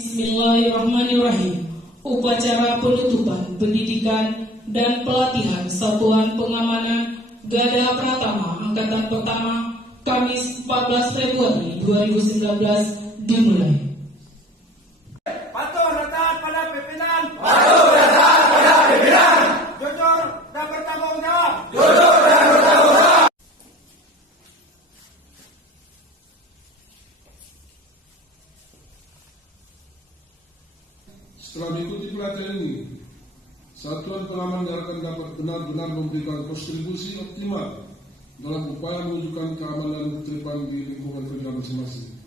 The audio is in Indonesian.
Bismillahirrahmanirrahim. Upacara penutupan pendidikan dan pelatihan Satuan Pengamanan Gada Pratama Angkatan Pertama Kamis 14 Februari 2019 dimulai. Patuh dan taat pada pimpinan. Patuh dan taat pada pimpinan. Jujur dan bertanggung jawab. Jujur dan bertanggung jawab. Setelah mengikuti pelatihan ini, Satuan Pengaman diharapkan dapat benar-benar memberikan kontribusi optimal dalam upaya menunjukkan keamanan dan ketertiban di lingkungan kerja masing-masing.